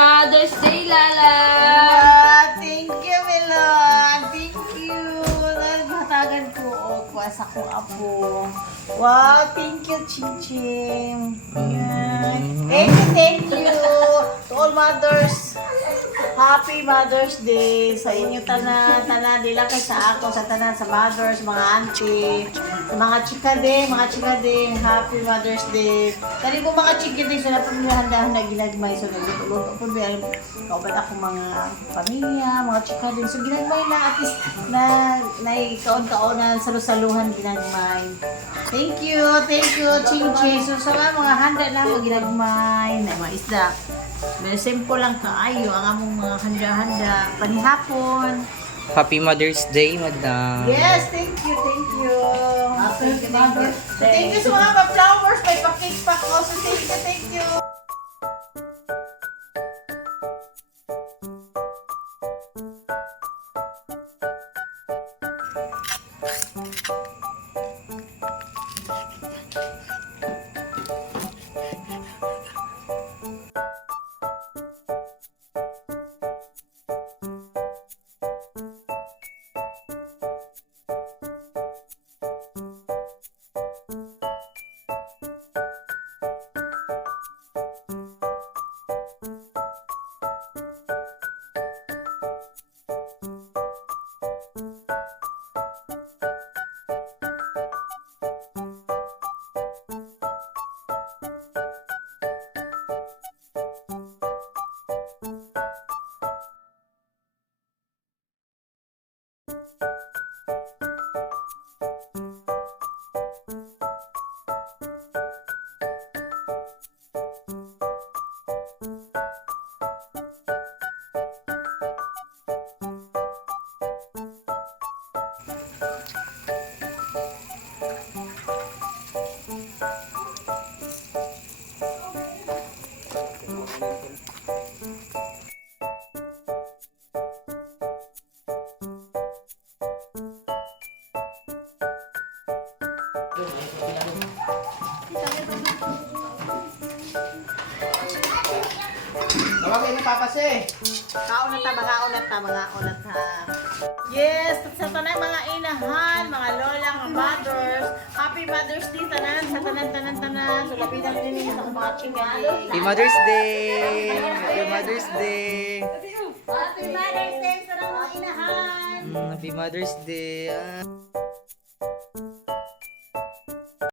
Mother's Day, Lala! Thank you, Milon. Thank you. Nagmatagan ko. Kuwasa ko apo. Wow, thank you, Ching-Ching. Yan. Thank you. To all mothers. Happy Mother's Day sa inyo tanan, nila kay sa ako, sa tanan, sa mothers, mga auntie, sa mga chikading, Happy Mother's Day. Kani po mga chikading, sila po handa-handa ginagmay, so nagluto po ba, kaubat ako mga pamilya, mga chikading, so ginagmay na at least na kaon-kaonan, salusaluhan ginagmay. Thank you, Ching-Ching. So sa mga handa na mga ginagmay, na mga isda. Very simple lang kaayo ang among mga handa-handa panihapon. Happy Mother's Day, Madam. Yes, thank you. Thank you sa mga pa-flowers, may pa-cake pack also. Thank you. Tawagin ni Papa Si. Kaunat ha. Yes, sa tanan mga inahan, mga lola, mga mothers. Happy Mother's Day tanan, sa tanan. So lapitan din ninyo sa mga chingay. Happy Mother's Day! Happy Mother's Day! Happy Mother's Day sa mga inahan. Happy Mother's Day!